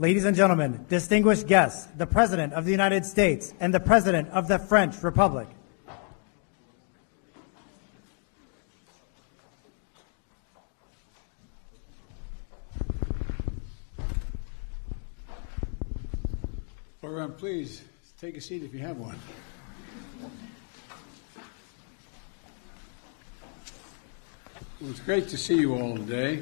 Ladies and gentlemen, distinguished guests, the President of the United States and the President of the French Republic. Everyone, please take a seat if you have one. Well, it's great to see you all today.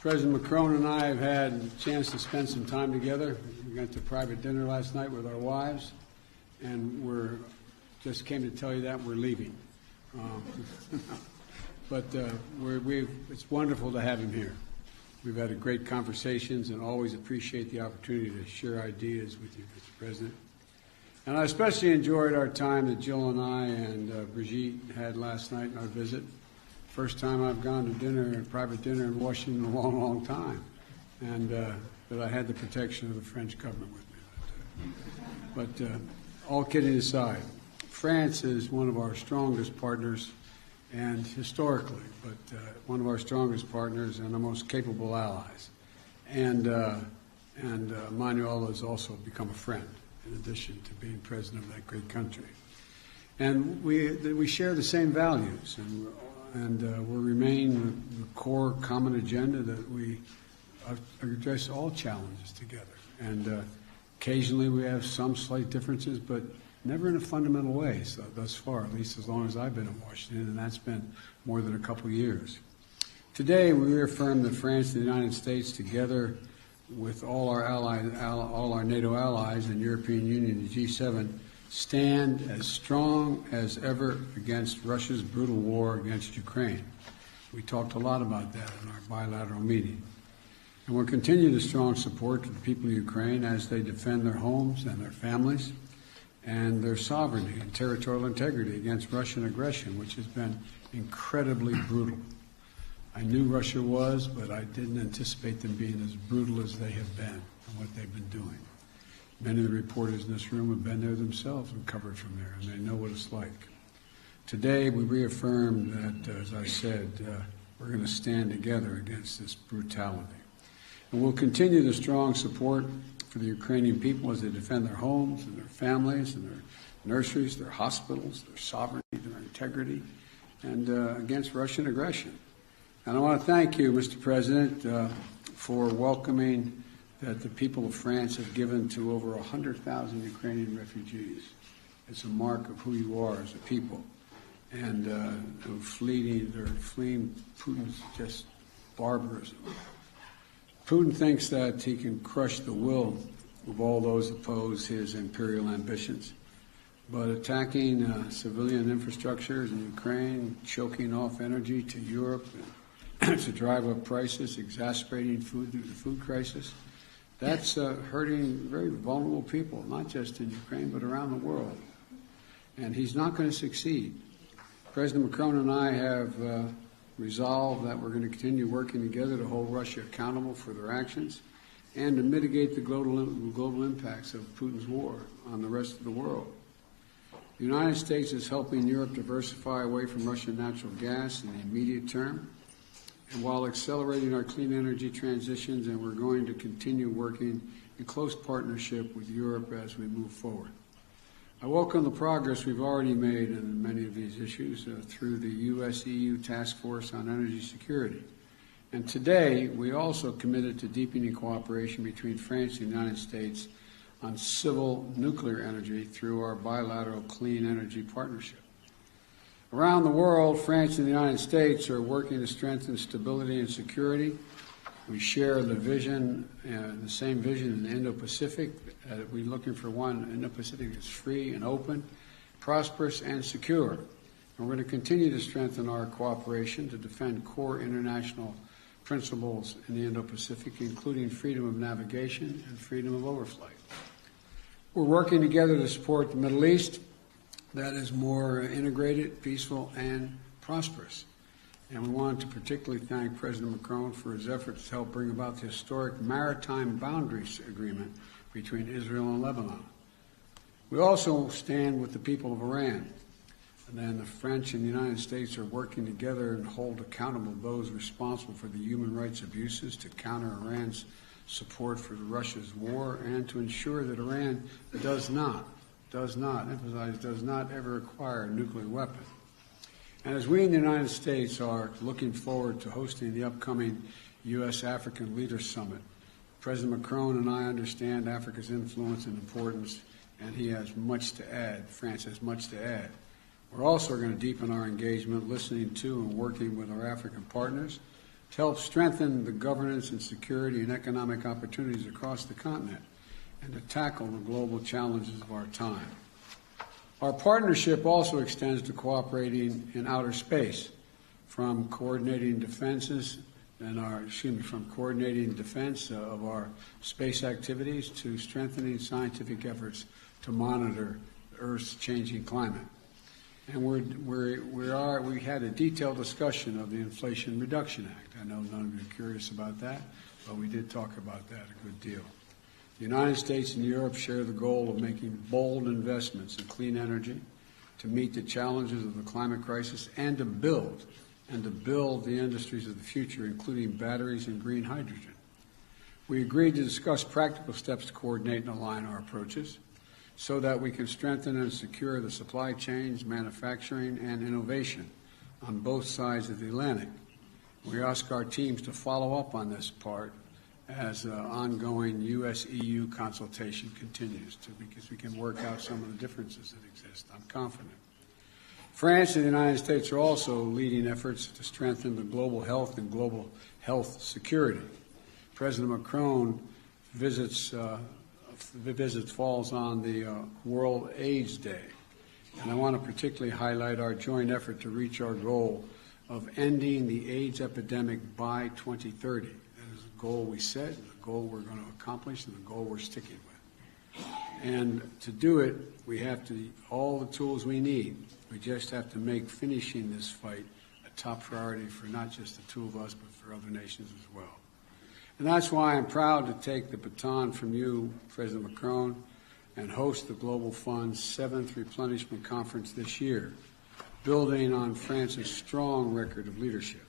President Macron and I have had a chance to spend some time together. We went to private dinner last night with our wives, and just came to tell you that we're leaving. But it's wonderful to have him here. We've had great conversations and always appreciate the opportunity to share ideas with you, Mr. President. And I especially enjoyed our time that Jill and I and Brigitte had last night in our visit. First time I've gone to dinner, private dinner in Washington in a long, long time. And that I had the protection of the French government with me. But all kidding aside, France is one of our strongest partners, and historically, but one of our strongest partners and our most capable allies. And Emmanuel has also become a friend, in addition to being president of that great country. And we share the same values, and we remain the core common agenda that we address all challenges together. And occasionally we have some slight differences, but never in a fundamental way thus far, at least as long as I've been in Washington, and that's been more than a couple of years. Today, we reaffirm that France and the United States, together with all our allies, all our NATO allies and European Union, the G7, stand as strong as ever against Russia's brutal war against Ukraine. We talked a lot about that in our bilateral meeting. And we'll continue the strong support to the people of Ukraine as they defend their homes and their families and their sovereignty and territorial integrity against Russian aggression, which has been incredibly brutal. I knew Russia was, but I didn't anticipate them being as brutal as they have been and what they've been doing. Many of the reporters in this room have been there themselves and covered from there, and they know what it's like. Today, we reaffirm that, as I said, we're going to stand together against this brutality. And we'll continue the strong support for the Ukrainian people as they defend their homes and their families and their nurseries, their hospitals, their sovereignty, their integrity, and against Russian aggression. And I want to thank you, Mr. President, for welcoming that the people of France have given to over 100,000 Ukrainian refugees. It's a mark of who you are as a people. And they're fleeing Putin's just barbarism. Putin thinks that he can crush the will of all those who oppose his imperial ambitions. But attacking civilian infrastructures in Ukraine, choking off energy to Europe to drive up prices, exacerbating the food crisis, that's hurting very vulnerable people, not just in Ukraine, but around the world. And he's not going to succeed. President Macron and I have resolved that we're going to continue working together to hold Russia accountable for their actions and to mitigate the global impacts of Putin's war on the rest of the world. The United States is helping Europe diversify away from Russian natural gas in the immediate term, and while accelerating our clean energy transitions, and we're going to continue working in close partnership with Europe as we move forward. I welcome the progress we've already made in many of these issues through the U.S.-EU Task Force on Energy Security. And today, we also committed to deepening cooperation between France and the United States on civil nuclear energy through our bilateral clean energy partnership. Around the world, France and the United States are working to strengthen stability and security. We share the vision, the same vision in the Indo-Pacific. We're looking for one Indo-Pacific that's free and open, prosperous and secure. And we're going to continue to strengthen our cooperation to defend core international principles in the Indo-Pacific, including freedom of navigation and freedom of overflight. We're working together to support the Middle East that is more integrated, peaceful, and prosperous. And we want to particularly thank President Macron for his efforts to help bring about the historic maritime boundaries agreement between Israel and Lebanon. We also stand with the people of Iran. And then the French and the United States are working together and hold accountable those responsible for the human rights abuses to counter Iran's support for Russia's war and to ensure that Iran does not ever acquire a nuclear weapon. And as we in the United States are looking forward to hosting the upcoming U.S.-African Leaders Summit, President Macron and I understand Africa's influence and importance, and he has much to add. France has much to add. We're also going to deepen our engagement, listening to and working with our African partners to help strengthen the governance and security and economic opportunities across the continent and to tackle the global challenges of our time. Our partnership also extends to cooperating in outer space, from coordinating defense of our space activities to strengthening scientific efforts to monitor Earth's changing climate. And we had a detailed discussion of the Inflation Reduction Act. I know none of you are curious about that, but we did talk about that a good deal. The United States and Europe share the goal of making bold investments in clean energy to meet the challenges of the climate crisis and to build the industries of the future, including batteries and green hydrogen. We agreed to discuss practical steps to coordinate and align our approaches so that we can strengthen and secure the supply chains, manufacturing, and innovation on both sides of the Atlantic. We ask our teams to follow up on this part as ongoing U.S.-EU consultation continues, because we can work out some of the differences that exist. I'm confident. France and the United States are also leading efforts to strengthen the global health and global health security. President Macron visits falls on the World AIDS Day, and I want to particularly highlight our joint effort to reach our goal of ending the AIDS epidemic by 2030. That is a goal we set, the goal we're going to accomplish, and the goal we're sticking with. And to do it, we have all the tools we need. We just have to make finishing this fight a top priority for not just the two of us, but for other nations as well. And that's why I'm proud to take the baton from you, President Macron, and host the Global Fund's 7th Replenishment Conference this year, building on France's strong record of leadership.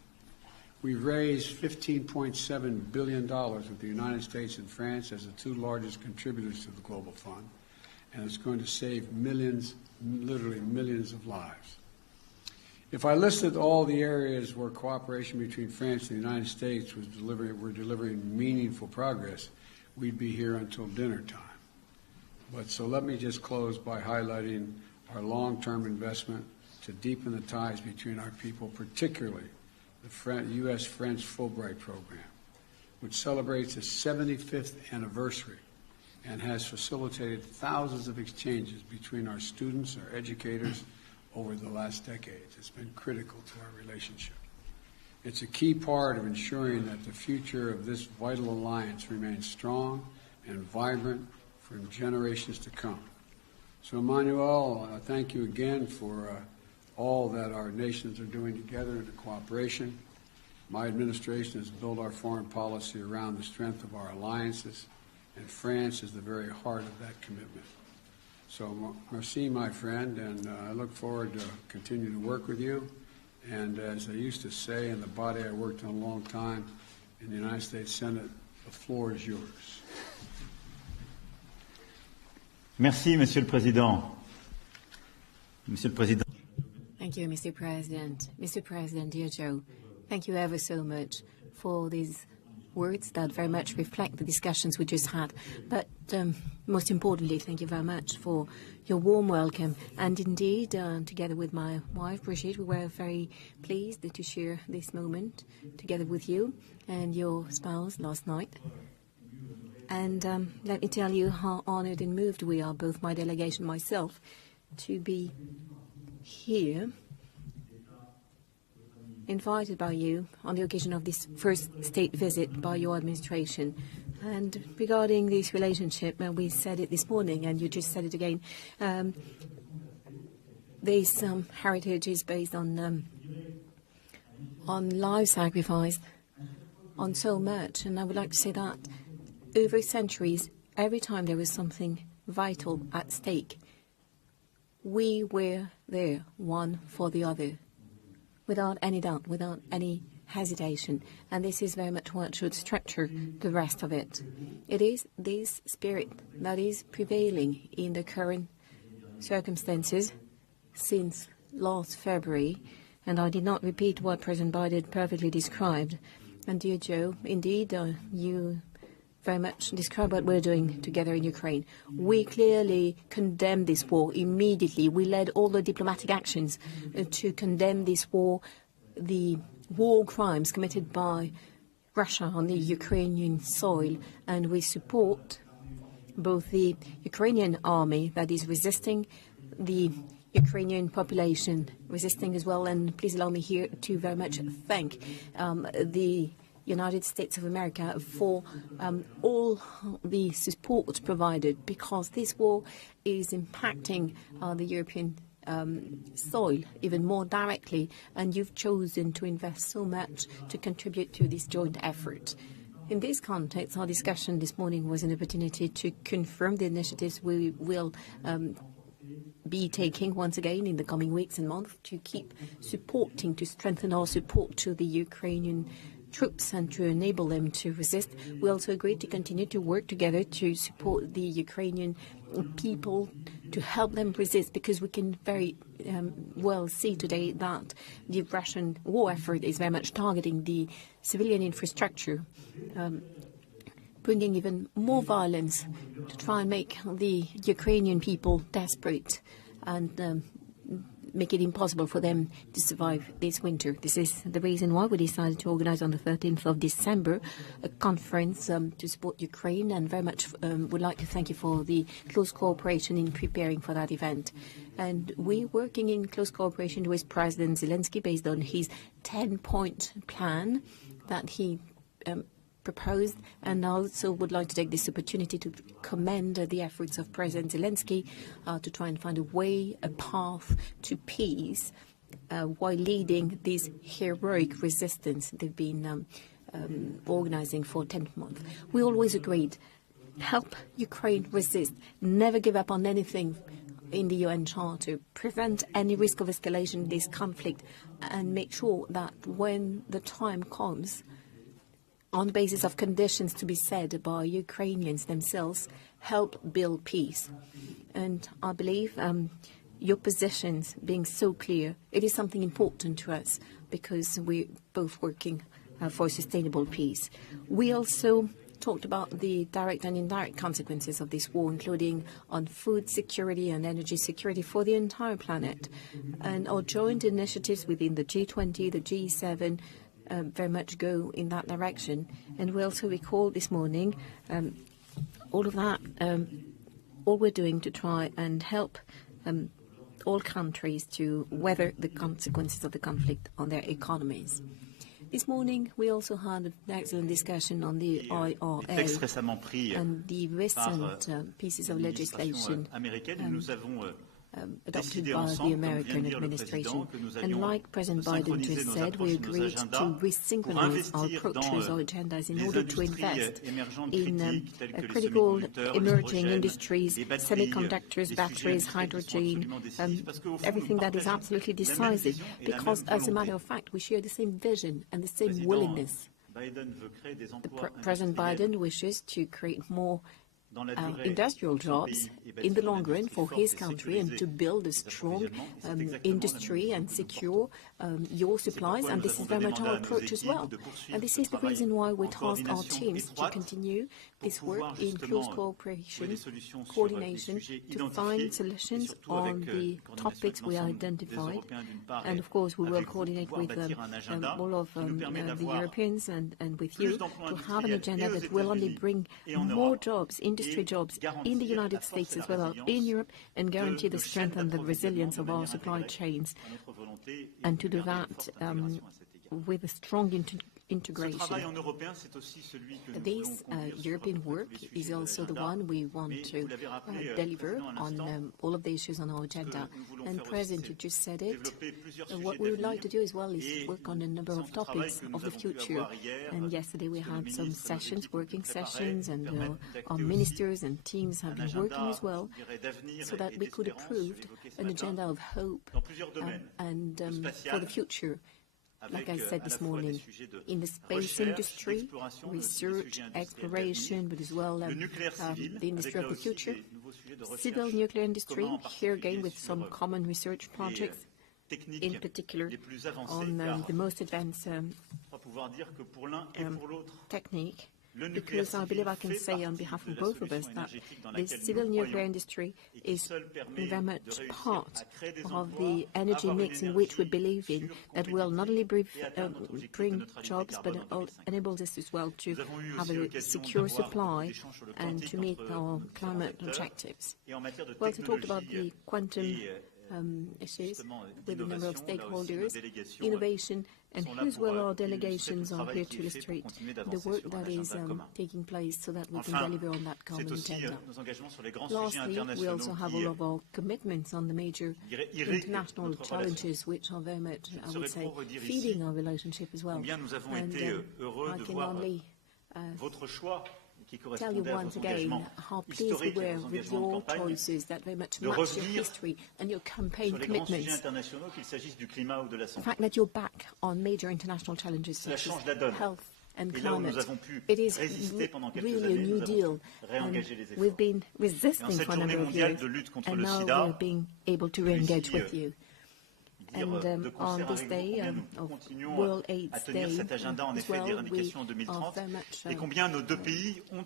We've raised $15.7 billion with the United States and France as the two largest contributors to the Global Fund, and it's going to save millions, literally millions of lives. If I listed all the areas where cooperation between France and the United States were delivering meaningful progress, we'd be here until dinner time. So let me just close by highlighting our long-term investment to deepen the ties between our people, particularly the U.S.-French Fulbright program, which celebrates its 75th anniversary and has facilitated thousands of exchanges between our students, our educators, over the last decades. It's been critical to our relationship. It's a key part of ensuring that the future of this vital alliance remains strong and vibrant for generations to come. So, Emmanuel, thank you again for all that our nations are doing together in the cooperation. My administration has built our foreign policy around the strength of our alliances, and France is the very heart of that commitment. So, merci, my friend, and I look forward to continuing to work with you. And as I used to say in the body I worked on a long time in the United States Senate, the floor is yours. Merci, Monsieur le Président. Monsieur le Président. Thank you, Mr. President. Mr. President, dear Joe, thank you ever so much for these words that very much reflect the discussions we just had. But most importantly, thank you very much for your warm welcome. And indeed, together with my wife, Brigitte, we were very pleased to share this moment together with you and your spouse last night. And let me tell you how honored and moved we are, both my delegation and myself, to be here, invited by you on the occasion of this first state visit by your administration. And regarding this relationship, we said it this morning, and you just said it again, this heritage is based on life sacrifice, on so much. And I would like to say that over centuries, every time there was something vital at stake, we were there, one for the other, without any doubt, without any hesitation, and this is very much what should structure the rest of it. It is this spirit that is prevailing in the current circumstances since last February, and I did not repeat what President Biden perfectly described. And dear Joe, indeed, you very much describe what we're doing together in Ukraine. We clearly condemn this war immediately. We led all the diplomatic actions to condemn this war, the war crimes committed by Russia on the Ukrainian soil, and we support both the Ukrainian army that is resisting, the Ukrainian population resisting as well. And please allow me here to very much thank the United States of America for all the support provided, because this war is impacting the European soil even more directly, and you've chosen to invest so much to contribute to this joint effort. In this context, our discussion this morning was an opportunity to confirm the initiatives we will be taking once again in the coming weeks and months to keep supporting, to strengthen our support to the Ukrainian troops and to enable them to resist. We also agreed to continue to work together to support the Ukrainian people, to help them resist, because we can very well see today that the Russian war effort is very much targeting the civilian infrastructure, bringing even more violence to try and make the Ukrainian people desperate and make it impossible for them to survive this winter. This is the reason why we decided to organize on the 13th of December a conference to support Ukraine, and very much would like to thank you for the close cooperation in preparing for that event. And we're working in close cooperation with President Zelensky based on his 10-point plan that he proposed, and also would like to take this opportunity to commend the efforts of President Zelensky to try and find a way, a path to peace while leading this heroic resistance they've been organizing for 10 months. We always agreed, help Ukraine resist, never give up on anything in the UN Charter, prevent any risk of escalation in this conflict, and make sure that when the time comes, on the basis of conditions to be set by Ukrainians themselves, help build peace. And I believe your positions being so clear, it is something important to us, because we're both working for sustainable peace. We also talked about the direct and indirect consequences of this war, including on food security and energy security for the entire planet. And our joint initiatives within the G20, the G7, very much go in that direction. And we also recall this morning all of that, all we're doing to try and help all countries to weather the consequences of the conflict on their economies. This morning, we also had an excellent discussion on the IRA and the recent pieces of legislation adopted by the American administration. And like President Biden just said, we agreed to resynchronize our approaches, our agendas, in order to invest in critical emerging industries, semiconductors, batteries, hydrogen, everything that is absolutely decisive, because as a matter of fact, we share the same vision and the same willingness. President Biden wishes to create more industrial jobs in the long run for his country, and to build a strong industry and secure your supplies, and this is very much our approach as well. And this is the reason why we task our teams to continue this work in close cooperation, coordination, to find solutions on the topics we identified. And of course, we will coordinate with all of the Europeans and with you to have an agenda that will only bring more jobs, industry jobs in the United States as well as in Europe, and guarantee the strength and the resilience of our supply chains, and to do that with a strong integration. This European work is also the one we want to deliver on all of the issues on our agenda. And President, you just said it. What we would like to do as well is work on a number of topics of the future. And yesterday we had some sessions, working sessions, and our ministers and teams have been working as well, so that we could approve an agenda of hope and for the future. like I said this morning, in the space industry, research, exploration, but as well the industry of the future, civil nuclear industry, here again with some common research projects, in particular on the most advanced technique, because I believe I can say on behalf of both of us that the civil nuclear industry is very much part of the energy mix in which we believe in, that will not only bring jobs, but enables us as well to have a secure supply and to meet our climate objectives. We also talked about the quantum issues with a number of stakeholders, innovation, and here's where our delegations are here to illustrate the work that is taking place so that we can deliver on that common agenda. Lastly, we also have all of our commitments on the major international challenges, which are very much, I would say, feeding our relationship as well. And I can only tell you once again how pleased we were with your choices that very much match your history and your campaign commitments. The fact that you're back on major international challenges such as health and climate. It is really a new deal. And we've been resisting for a number of years, and now we're being able to re-engage with you. And on this day of World AIDS Day, as well, we are very much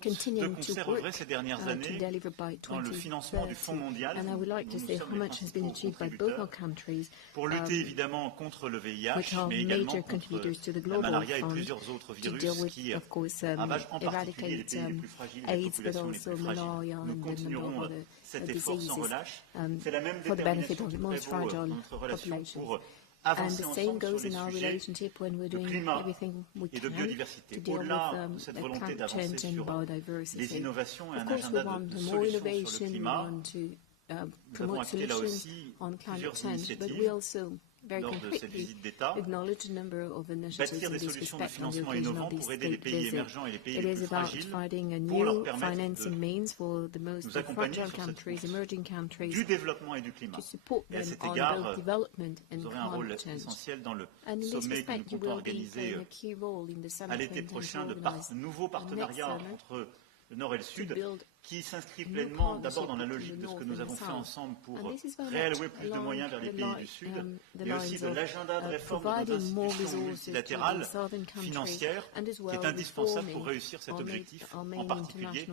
continuing to work to deliver by 2030. And I would like to say how much has been achieved by both our countries, which are major contributors to the Global Fund, to deal with, of course, eradicate AIDS, but also malaria and a number of other diseases for the benefit of the most fragile populations. And the same goes in our relationship when we're doing everything we can to deal with climate change and biodiversity. Of course, we want more innovation, we want to promote solutions on climate change, but we also very concretely acknowledge a number of initiatives in this respect on the occasion of this state visit. It is about finding a new financing means for the most fragile countries, emerging countries, to support them on both development and climate change. And in this respect, you will be playing a key role in the summit we intend to organize next summer, le Nord et le Sud, qui s'inscrivent pleinement d'abord dans la logique de ce que nous avons fait ensemble pour réallouer plus de moyens vers les pays du Sud, mais aussi de l'agenda de réforme de nos institutions multilatérales, financières, qui est indispensable pour réussir cet objectif, en particulier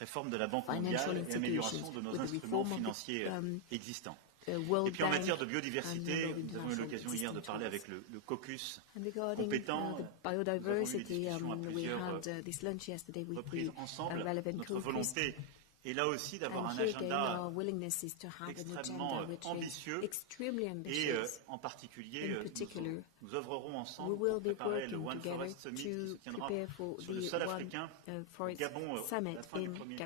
réforme de la Banque mondiale et amélioration de nos instruments financiers existants. Et puis en matière de biodiversité, nous avons eu l'occasion hier de parler avec le caucus compétent. Nous avons eu des discussions à plusieurs reprises ensemble. Notre volonté est là aussi d'avoir un agenda extrêmement ambitieux et en particulier nous œuvrerons ensemble pour préparer le One Forest Summit qui se tiendra sur le sol africain au Gabon à la fin du premier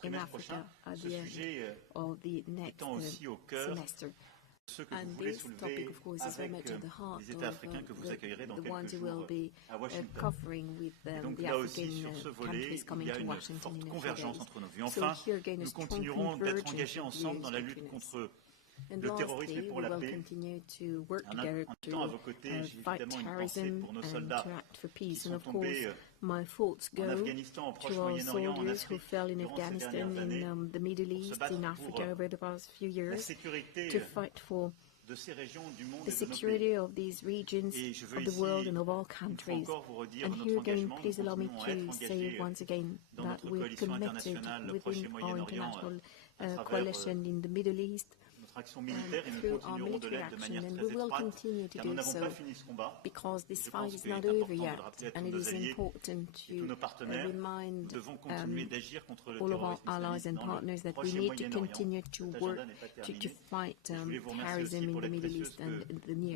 trimestre prochain. Ce sujet étant aussi au cœur ce que vous voulez soulever avec les États africains que vous accueillerez dans quelques jours à Washington. Et donc là aussi, sur ce volet, il y a une forte convergence entre nos vues. Enfin, nous continuerons d'être engagés ensemble dans la lutte contre le terrorisme et pour la paix. En étant à vos côtés, j'ai évidemment une pensée pour nos soldats qui sont tombés en Afghanistan, au Proche-Moyen-Orient, en Afrique durant ces dernières années, pour se battre pour la sécurité de ces régions du monde et de nos pays. Et je veux ici encore vous redire notre engagement. Nous continuons à être engagés dans notre coalition internationale, le Proche et Moyen-Orient, à travers notre action militaire, et nous continuerons de l'être de manière très étroite, car nous n'avons pas fini ce combat. Je pense qu'il est important de rappeler à tous nos alliés et tous nos partenaires, nous devons continuer d'agir contre le terrorisme islamiste dans le Proche et Moyen-Orient. Cet agenda n'est pas terminé. Je voulais vous remercier aussi pour l'aide précieuse que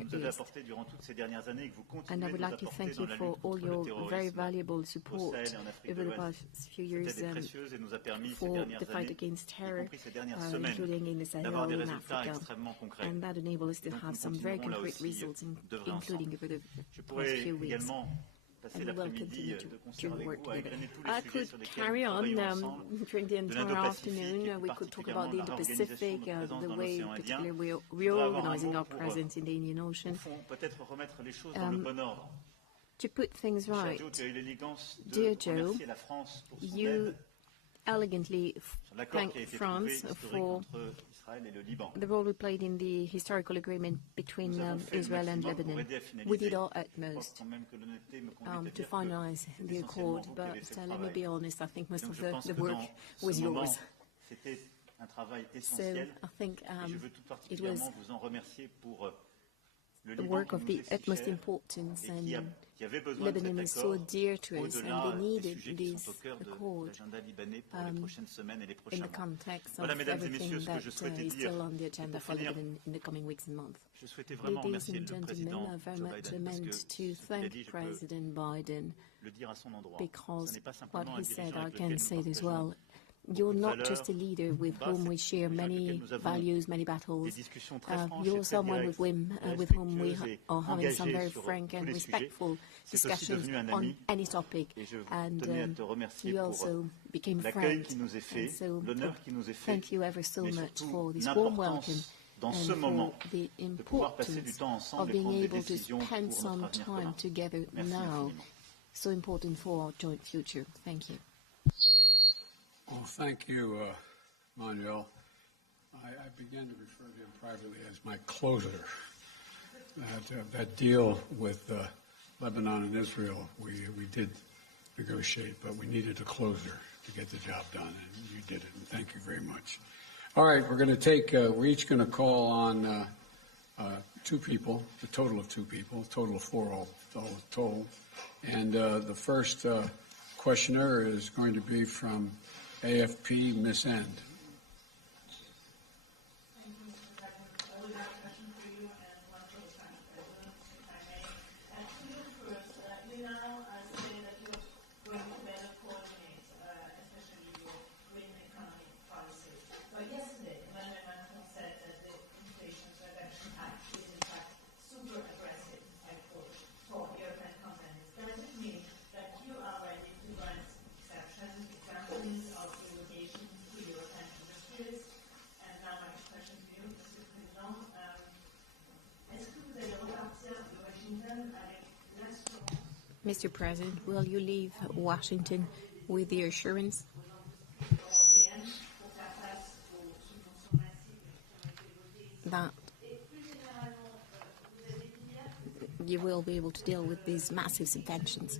vous avez apportée durant toutes ces dernières années et que vous continuez de nous apporter dans la lutte contre le terrorisme au Sahel et en Afrique de l'Ouest. Cette aide est précieuse et nous a permis ces dernières années, y compris ces dernières semaines, d'avoir des résultats extrêmement concrets. And that enables us to have some very concrete results, including over the past few weeks. passer and we will l'après-midi continue de concert avec work vous, à together. égrener tous les I sujets could sur lesquels carry nous on travaillons ensemble, during the de entire l'Indo-Pacifique et afternoon. plus We could talk about particulièrement the de la réorganisation de Indo-Pacific, notre présence the dans way l'océan Indien. particularly we're Je voudrais avoir un reorganizing mot our pour, presence in the Indian au Ocean. fond, peut-être remettre les choses dans le bon ordre. To put things Cher right, Joe, tu as eu l'élégance de Dear Joe, remercier la France pour son you aide elegantly sur l'accord qui a thank été France trouvé historique for entre Israël et le Liban. the role we played in the historical agreement between Nous avons fait le Israel and maximum pour Lebanon. aider à finaliser. We did our Je pense utmost quand même que l'honnêteté me conduit à to dire que finalize c'est the essentiellement accord, vous qui avez but fait le let me travail. be honest, I think most Donc of je the pense que work dans was ce moment, yours. c'était un travail So essentiel I think et je veux tout it particulièrement was vous en remercier pour le the Liban work qui of nous the est si utmost cher importance, et and qui avait besoin de Lebanon is cet so accord dear to us, au-delà and they des needed sujets qui this sont au cœur de accord l'agenda libanais pour les prochaines semaines et les in prochains the mois. context Voilà, of mesdames et everything messieurs, ce que that je souhaitais is dire. still on the Et agenda pour for finir, Lebanon in the coming weeks and months. je souhaitais vraiment Ladies remercier and le gentlemen, président I very Joe much Biden parce meant que to ce qu'il a thank dit, je peux President Biden le dire à son endroit. because Ce n'est pas what simplement un he said, dirigeant I avec can lequel say nous it as partageons well. You're beaucoup de not just a valeurs, leader with beaucoup de whom we combats, share c'est quelqu'un avec many lequel nous avons values, many des battles. discussions très franches et You're très someone with directes, whom we respectueuses et are having some very engagées sur frank tous and les respectful sujets. C'est aussi discussions devenu un on ami any topic. et je And tenais à te remercier you pour also became l'accueil friend. qui nous est fait, And so l'honneur qui nous est fait, thank you ever so mais much surtout for this warm welcome l'importance dans and ce for moment the de pouvoir passer du importance temps of ensemble et being prendre des able to décisions spend pour some notre avenir time commun. together Merci now. infiniment. So important for our joint future. Thank you. Well, thank you, Manuel. I began to refer to him privately as my closer. That deal with Lebanon and Israel, we did negotiate, but we needed a closer to get the job done, and you did it, and thank you very much. All right, we're going to take, we're each going to call on two people, a total of two people, a total of four all total. And the first questioner is going to be from AFP, Miss End. Mr. President, will you leave Washington with the assurance that you will be able to deal with these massive subventions?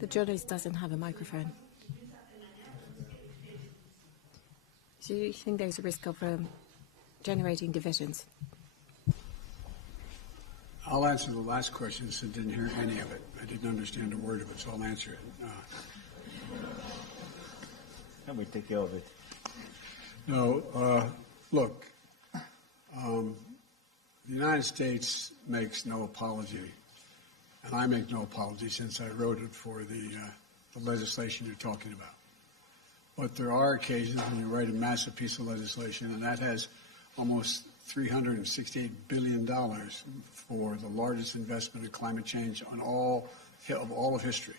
The journalist doesn't have a microphone. So you think there's a risk of generating divisions? I'll answer the last question since I didn't hear any of it. I didn't understand a word of it, so I'll answer it. And we take care of it. No, look, the United States makes no apology, and I make no apology since I wrote it for the legislation you're talking about. But there are occasions when you write a massive piece of legislation, and that has almost $368 billion for the largest investment in climate change on all of history.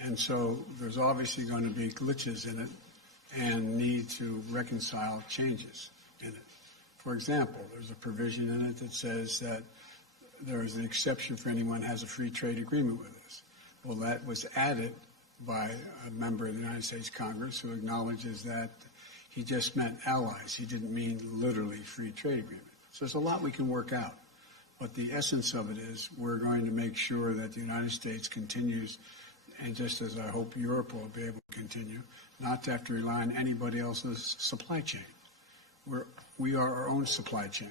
And so there's obviously going to be glitches in it and need to reconcile changes in it. For example, there's a provision in it that says that there is an exception for anyone who has a free trade agreement with us. Well, that was added by a member of the United States Congress who acknowledges that he just meant allies. He didn't mean literally free trade agreement. So there's a lot we can work out. But the essence of it is we're going to make sure that the United States continues, and just as I hope Europe will be able to continue, not to have to rely on anybody else's supply chain. We are our own supply chain,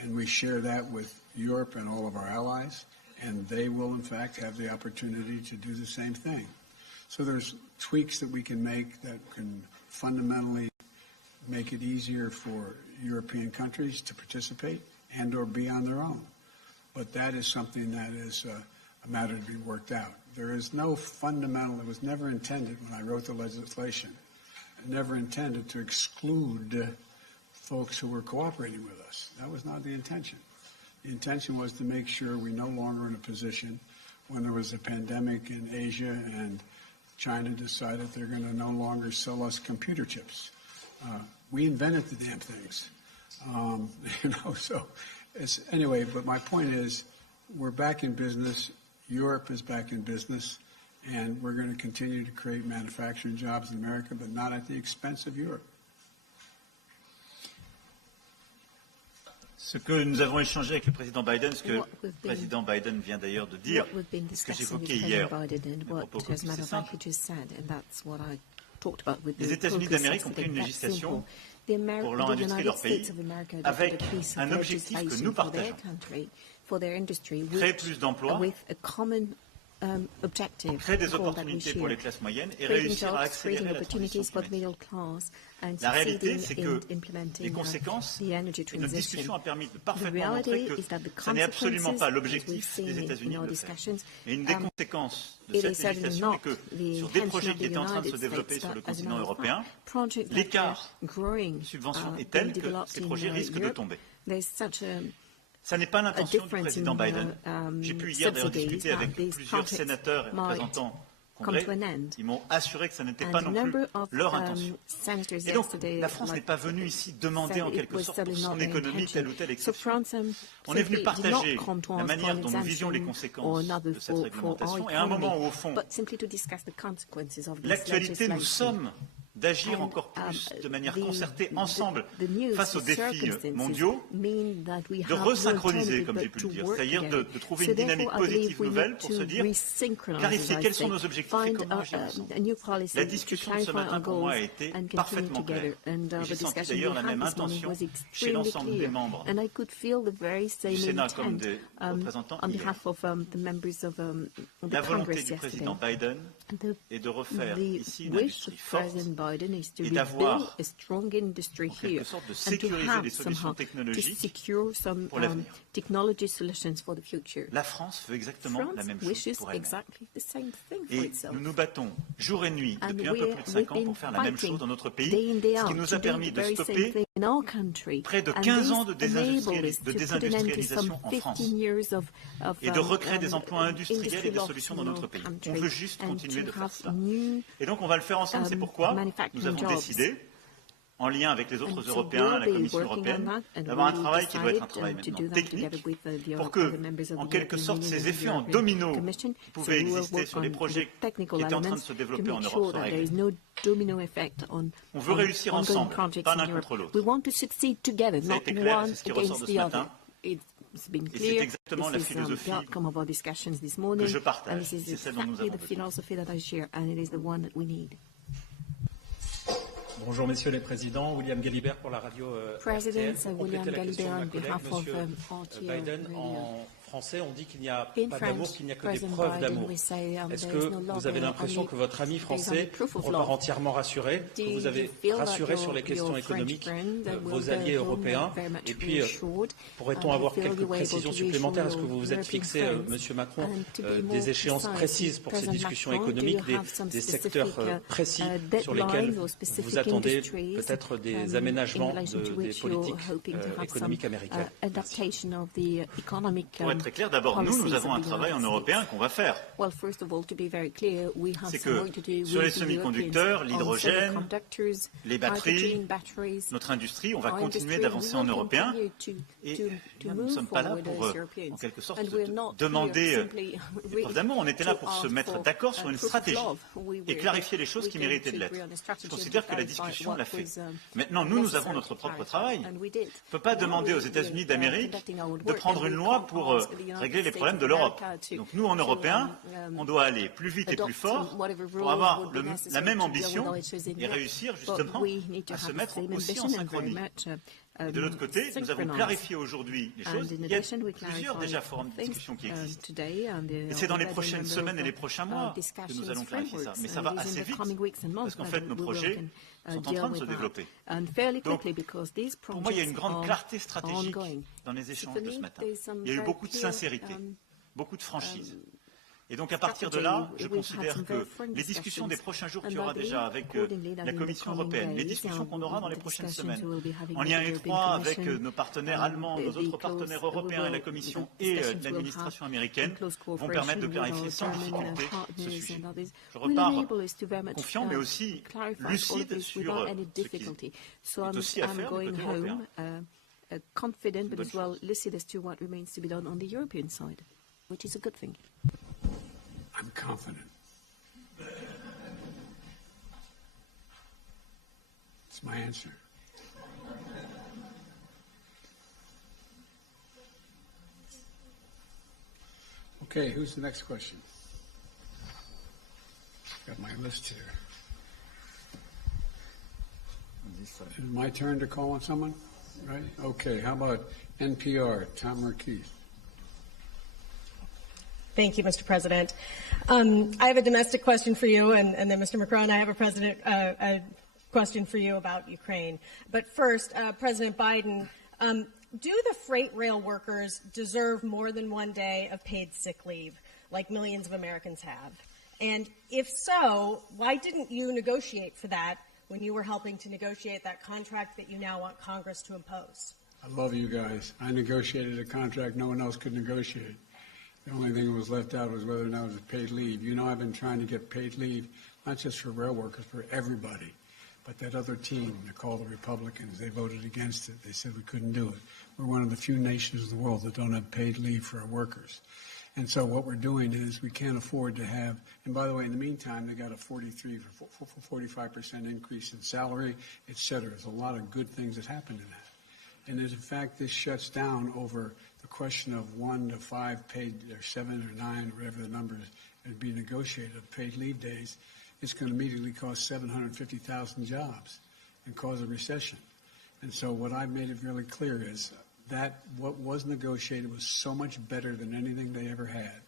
and we share that with Europe and all of our allies, and they will, in fact, have the opportunity to do the same thing. So there's tweaks that we can make that can fundamentally make it easier for European countries to participate and or be on their own. But that is something that is a matter to be worked out. There is no fundamental, it was never intended when I wrote the legislation, never intended to exclude folks who were cooperating with us. That was not the intention. The intention was to make sure we're no longer in a position when there was a pandemic in Asia and China decided they're going to no longer sell us computer chips. We invented the damn things. So anyway, but my point is we're back in business. Europe is back in business, and we're going to continue to create manufacturing jobs in America, but not at the expense of Europe. Ce que nous avons échangé avec le président Biden, ce que le président Biden vient d'ailleurs de dire, ce que j'évoquais hier, les États-Unis d'Amérique ont pris une législation pour leur industrie, leur pays, avec un objectif que nous partageons. Créer plus d'emplois, créer des opportunités pour les classes moyennes et réussir à accélérer la transition climatique. La réalité, c'est que les conséquences, et notre discussion a permis de parfaitement montrer que ce n'est absolument pas l'objectif des États-Unis de le faire. Et une des conséquences de cette législation est que sur des projets qui étaient en train de se développer sur le continent européen, l'écart de subvention est tel que ces projets risquent de tomber. Ça n'est pas l'intention du président Biden. J'ai pu hier d'ailleurs discuter avec plusieurs sénateurs et représentants Congrès. Ils m'ont assuré que ça n'était pas non plus leur intention. Et donc, la France n'est pas venue ici demander en quelque sorte pour son économie telle ou telle exception. On est venu partager la manière dont nous visions les conséquences de cette réglementation et à un moment où, au fond, l'actualité nous somme d'agir encore plus de manière concertée ensemble face aux défis mondiaux, de resynchroniser, comme j'ai pu le dire, c'est-à-dire de trouver une dynamique positive nouvelle pour se dire, clarifier quels sont nos objectifs et comment agir ensemble. La discussion de ce matin, pour moi, a été parfaitement claire. J'ai senti d'ailleurs la même intention chez l'ensemble des membres du Sénat comme des représentants hier. La volonté du président Biden est de refaire ici une industrie forte et d'avoir, en quelque sorte, de sécuriser des solutions technologiques pour l'avenir. La France veut exactement la même chose pour elle-même. Et nous nous battons jour et nuit depuis un peu plus de 5 ans pour faire la même chose dans notre pays, ce qui nous a permis de stopper près de 15 ans de désindustrialisation en France et de recréer des emplois industriels et des solutions dans notre pays. On veut juste continuer de faire ça. Et donc on va le faire ensemble, c'est pourquoi nous avons décidé, en lien avec les autres Européens, la Commission européenne, d'avoir un travail qui doit être un travail maintenant technique pour que, en quelque sorte, ces effets en domino qui pouvaient exister sur les projets qui étaient en train de se développer en Europe soient réglés. On veut réussir ensemble, pas l'un contre l'autre. Ça a été clair, c'est ce qui ressort de ce matin. Et c'est exactement la philosophie que je partage. C'est celle dont nous avons besoin. Bonjour Messieurs les Présidents, William Galibert pour la radio RTL. Pour compléter la question de ma collègue, Monsieur Biden, en français, on dit qu'il n'y a pas d'amour, qu'il n'y a que des preuves d'amour. Est-ce que vous avez l'impression que votre ami français repart entièrement rassuré, que vous avez rassuré sur les questions économiques vos alliés européens? Et puis, pourrait-on avoir quelques précisions supplémentaires? Est-ce que vous vous êtes fixé, Monsieur Macron, des échéances précises pour ces discussions économiques, des secteurs précis sur lesquels vous attendez peut-être des aménagements des politiques économiques américaines? Pour être très clair, d'abord, nous avons un travail en européen qu'on va faire. C'est que sur les semi-conducteurs, l'hydrogène, les batteries, notre industrie, on va continuer d'avancer en européen. Et nous ne sommes pas là pour, en quelque sorte, demander des preuves d'amour. On était là pour se mettre d'accord sur une stratégie et clarifier les choses qui méritaient de l'être. Je considère que la discussion l'a fait. Maintenant, nous avons notre propre travail. On ne peut pas demander aux États-Unis d'Amérique de prendre une loi pour régler les problèmes de l'Europe. Donc nous, en Européens, on doit aller plus vite et plus fort pour avoir la même ambition et réussir justement à se mettre aussi en synchronie. Et de l'autre côté, nous avons clarifié aujourd'hui les choses. Il y a plusieurs déjà formes de discussion qui existent. Et c'est dans les prochaines semaines et les prochains mois que nous allons clarifier ça. Mais ça va assez vite, parce qu'en fait, nos projets sont en train de se développer. Donc, pour moi, il y a une grande clarté stratégique dans les échanges de ce matin. Il y a eu beaucoup de sincérité, beaucoup de franchise. Et donc à partir de là, je considère que les discussions des prochains jours qu'il y aura déjà avec la Commission européenne, les discussions qu'on aura dans les prochaines semaines, en lien étroit avec nos partenaires allemands, nos autres partenaires européens et la Commission et l'administration américaine, vont permettre de clarifier sans difficulté ce sujet. Je repars confiant, mais aussi lucide sur ce qui est aussi à faire du côté européen. Confident, but as well lucid as to what remains to be done on the European side, which is a good thing. I'm confident. It's my answer. Okay, who's the next question? Got my list here. Is it my turn to call on someone? Right? Okay, how about NPR, Tom Merkeith? Thank you, Mr. President. I have a domestic question for you, and then Mr. Macron, I have a question for you about Ukraine. But first, President Biden, do the freight rail workers deserve more than 1 day of paid sick leave, like millions of Americans have? And if so, why didn't you negotiate for that when you were helping to negotiate that contract that you now want Congress to impose? I love you guys. I negotiated a contract no one else could negotiate. The only thing that was left out was whether or not it was paid leave. You know, I've been trying to get paid leave, not just for rail workers, for everybody. But that other team, they're called the Republicans, they voted against it. They said we couldn't do it. We're one of the few nations in the world that don't have paid leave for our workers. And so what we're doing is we can't afford to have, and by the way, in the meantime, they got a 45% increase in salary, et cetera. There's a lot of good things that happened in that. And in fact, this shuts down over the question of 1 to 5 paid, or 7 or 9, or whatever the numbers would be negotiated of paid leave days. It's going to immediately cost 750,000 jobs and cause a recession. And so what I've made it really clear is that what was negotiated was so much better than anything they ever had,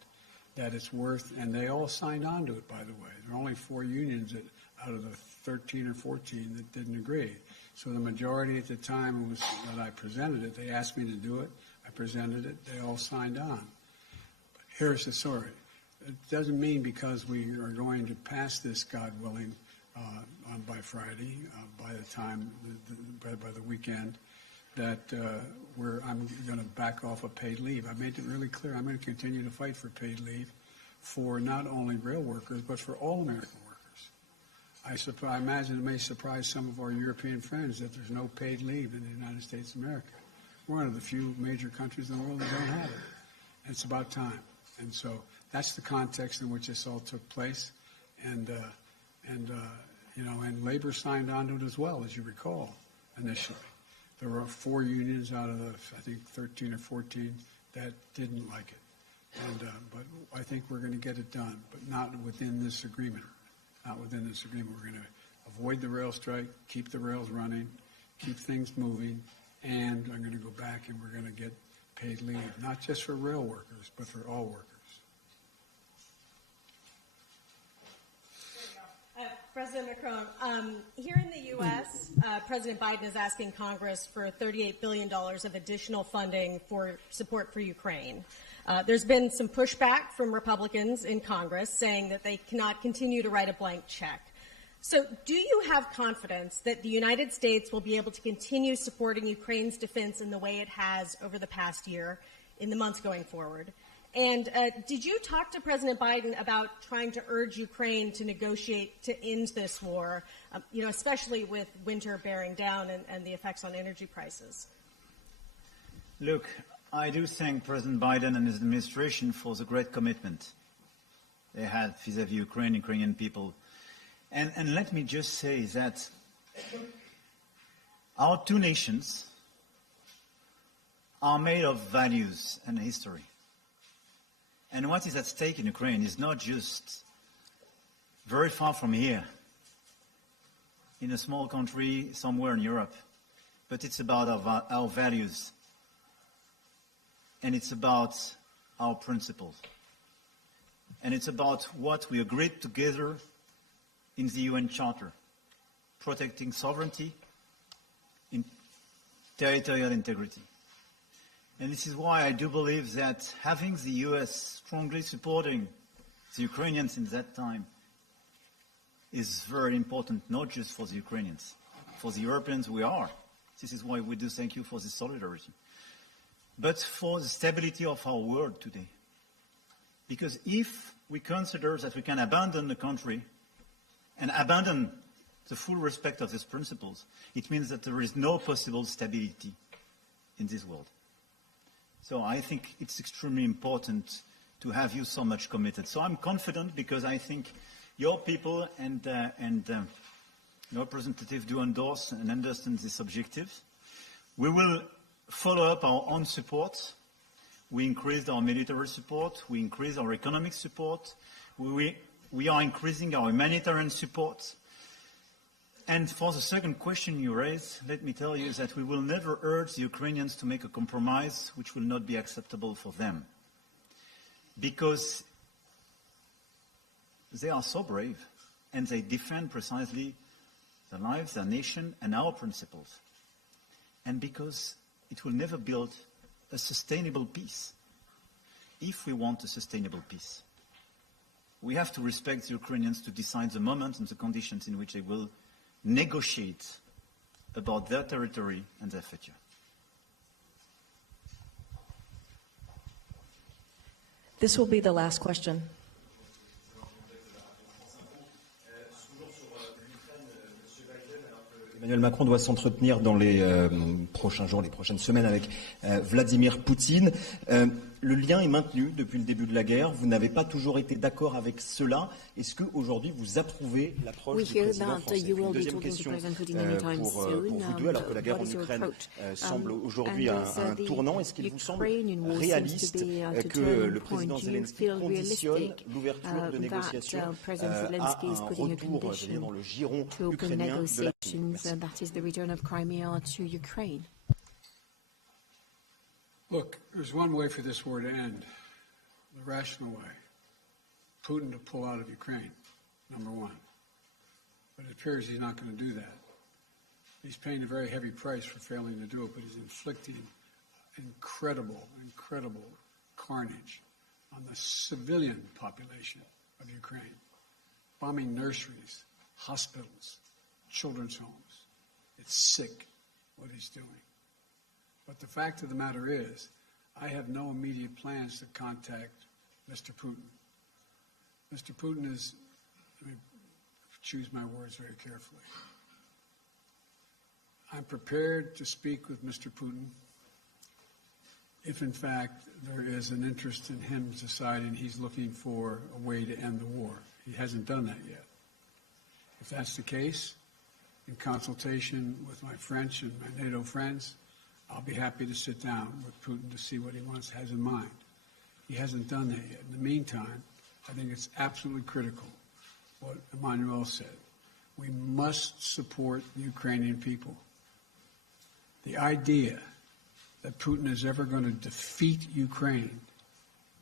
that it's worth, and they all signed on to it, by the way. There are only 4 unions out of the 13 or 14 that didn't agree. So the majority at the time was that I presented it. They asked me to do it. I presented it. They all signed on. But here's the story. It doesn't mean because we are going to pass this, God willing, by Friday, by the time, by the weekend, that I'm going to back off of paid leave. I made it really clear. I'm going to continue to fight for paid leave for not only rail workers, but for all American workers. I imagine it may surprise some of our European friends that there's no paid leave in the United States of America. We're one of the few major countries in the world that don't have it. And it's about time. And so that's the context in which this all took place. And labor signed on to it as well, as you recall, initially. There were 4 unions out of the, I think, 13 or 14 that didn't like it. But I think we're going to get it done, but not within this agreement. Not within this agreement. We're going to avoid the rail strike, keep the rails running, keep things moving, and I'm going to go back and we're going to get paid leave, not just for rail workers, but for all workers. President Macron, here in the U.S., President Biden is asking Congress for $38 billion of additional funding for support for Ukraine. There's been some pushback from Republicans in Congress saying that they cannot continue to write a blank check. So do you have confidence that the United States will be able to continue supporting Ukraine's defense in the way it has over the past year, in the months going forward? And did you talk to President Biden about trying to urge Ukraine to negotiate to end this war, especially with winter bearing down and the effects on energy prices? Look, I do thank President Biden and his administration for the great commitment they had vis-à-vis Ukrainian people. And let me just say that our two nations are made of values and history. And what is at stake in Ukraine is not just very far from here, in a small country somewhere in Europe, but it's about our values, and it's about our principles, and it's about what we agreed together in the UN Charter, protecting sovereignty, in territorial integrity. And this is why I do believe that having the U.S. strongly supporting the Ukrainians in that time is very important, not just for the Ukrainians. For the Europeans, we are. This is why we do thank you for this solidarity. But for the stability of our world today. Because if we consider that we can abandon the country and abandon the full respect of these principles, it means that there is no possible stability in this world. So I think it's extremely important to have you so much committed. So I'm confident because I think your people and your representatives do endorse and understand these objectives. We will follow up our own support. We increased our military support. We increased our economic support. We are increasing our humanitarian support. And for the second question you raised, let me tell you that we will never urge the Ukrainians to make a compromise which will not be acceptable for them. Because they are so brave and they defend precisely their lives, their nation, and our principles. And because it will never build a sustainable peace. If we want a sustainable peace, we have to respect the Ukrainians to decide the moment and the conditions in which they will negotiate about their territory and their future. This will be the last question. Emmanuel Macron doit s'entretenir dans les prochains jours, les prochaines semaines avec Vladimir Poutine. Le lien est maintenu depuis le début de la guerre. Vous n'avez pas toujours été d'accord avec cela. Est-ce qu'aujourd'hui vous approuvez l'approche du président français? Une deuxième question pour vous deux, alors que la guerre en Ukraine semble aujourd'hui à un tournant. Est-ce qu'il vous semble réaliste que le président Zelensky conditionne l'ouverture de négociations à un retour, je veux dire, dans le giron ukrainien de la Crimée? That is the return of Crimea to Ukraine. Look, there's one way for this war to end, the rational way. Putin to pull out of Ukraine, number one. But it appears he's not going to do that. He's paying a very heavy price for failing to do it, but he's inflicting incredible carnage on the civilian population of Ukraine, bombing nurseries, hospitals, children's homes. It's sick what he's doing. But the fact of the matter is, I have no immediate plans to contact Mr. Putin. Mr. Putin is, let me choose my words very carefully. I'm prepared to speak with Mr. Putin if, in fact, there is an interest in him deciding he's looking for a way to end the war. He hasn't done that yet. If that's the case, in consultation with my French and my NATO friends, I'll be happy to sit down with Putin to see what he has in mind. He hasn't done that yet. In the meantime, I think it's absolutely critical what Emmanuel said. We must support the Ukrainian people. The idea that Putin is ever going to defeat Ukraine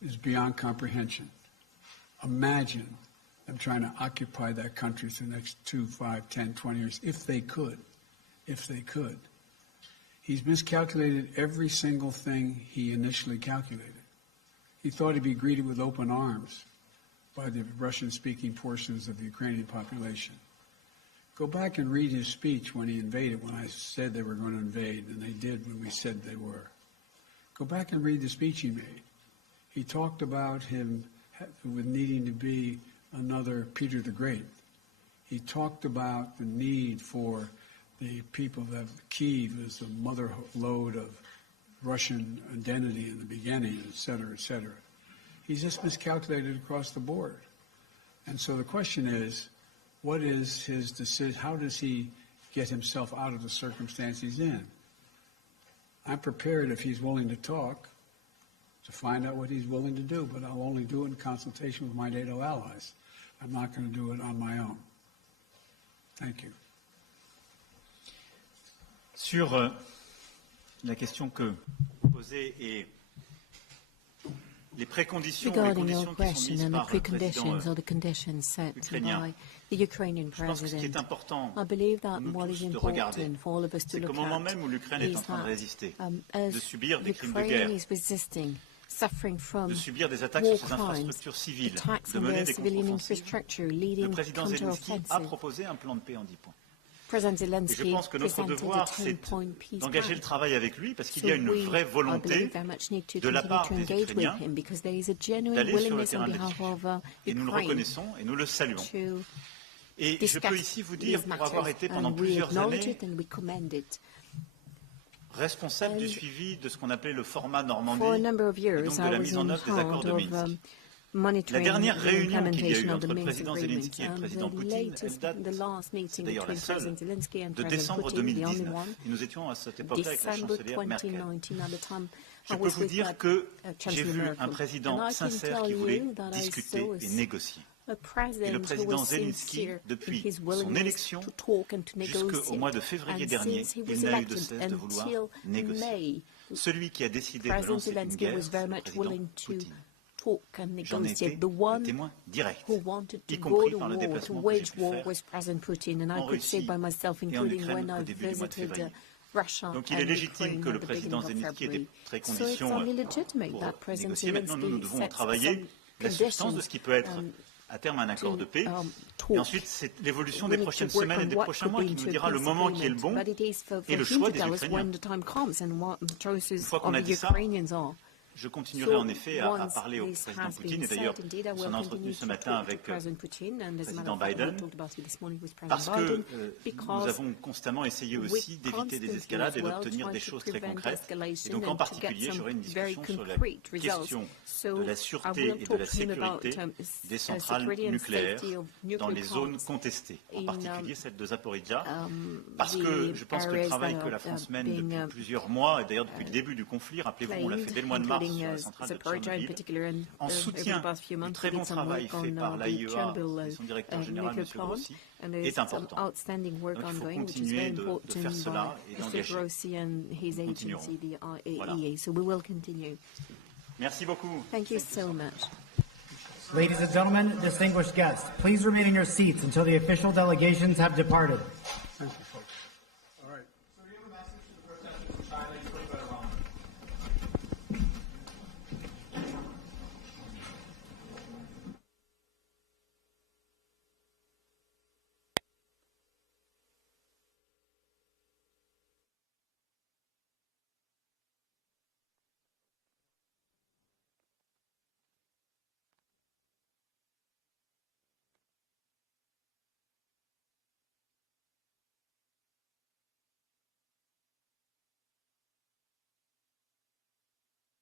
is beyond comprehension. Imagine them trying to occupy that country for the next 2, 5, 10, 20 years, if they could. He's miscalculated every single thing he initially calculated. He thought he'd be greeted with open arms by the Russian-speaking portions of the Ukrainian population. Go back and read his speech when he invaded, when I said they were going to invade, and they did when we said they were. Go back and read the speech he made. He talked about him with needing to be another Peter the Great. He talked about the need for the people that Kyiv is the mother lode of Russian identity in the beginning, et cetera, et cetera. He's just miscalculated across the board. And so the question is, what is his decision? How does he get himself out of the circumstance he's in? I'm prepared, if he's willing to talk, to find out what he's willing to do, but I'll only do it in consultation with my NATO allies. I'm not going to do it on my own. Thank you. Sur la question que vous posez et les préconditions qui sont mises par le président ukrainien, je pense que ce qui est important pour nous tous de regarder, c'est qu'au moment même où l'Ukraine est en train de résister, de subir des crimes de guerre, de subir des attaques sur ses infrastructures civiles, de mener des contre-offensives. Le président Zelensky a proposé un plan de paix en 10 points. Et je pense que notre devoir, c'est d'engager le travail avec lui, parce qu'il y a une vraie volonté de la part des Ukrainiens d'aller sur le terrain de la discussion. Et nous le reconnaissons et nous le saluons. Et je peux ici vous dire, pour avoir été pendant plusieurs années responsable du suivi de ce qu'on appelait le format Normandie, et donc de la mise en œuvre des accords de Minsk. La dernière réunion qu'il y a eu entre le président Zelensky et le président Poutine, elle date, c'est d'ailleurs la seule, de décembre 2019. Et nous étions à cette époque-là avec la chancelière Merkel. Je peux vous dire que j'ai vu un président sincère qui voulait discuter et négocier. Et le président Zelensky, depuis son élection jusqu'au mois de février dernier, il n'a eu de cesse de vouloir négocier. Celui qui a décidé de lancer une guerre, c'est le président Poutine. J'en ai été le témoin direct, y compris par le déplacement que j'ai pu faire en Russie et en Ukraine au début du mois de février. Donc il est légitime que le président Zelensky ait des préconditions pour négocier. Maintenant, nous devons travailler la substance de ce qui peut être à terme un accord de paix. Et ensuite, c'est l'évolution des prochaines semaines et des prochains mois qui nous dira le moment qui est le bon et le choix des Ukrainiens. Une fois qu'on a dit ça, je continuerai en effet à parler au président Poutine, et d'ailleurs, on s'en a entretenu ce matin avec le président Biden, parce que nous avons constamment essayé aussi d'éviter des escalades et d'obtenir des choses très concrètes. Et donc, en particulier, j'aurai une discussion sur la question de la sûreté et de la sécurité des centrales nucléaires dans les zones contestées, en particulier celle de Zaporizhzhia, parce que je pense que le travail que la France mène depuis plusieurs mois, et d'ailleurs depuis le début du conflit, rappelez-vous, on l'a fait dès le mois de mars, sur la centrale de Tchernobyl, en soutien du très bon travail fait par l'AIEA et son directeur général, M. Grossi, est important. Donc il faut continuer de faire cela et d'engager. Nous continuerons. Voilà. Merci beaucoup. Thank you so much. Ladies and gentlemen, distinguished guests, please remain in your seats until the official delegations have departed. Thank you, folks. All right. So you have a message to the president from China, you feel better on.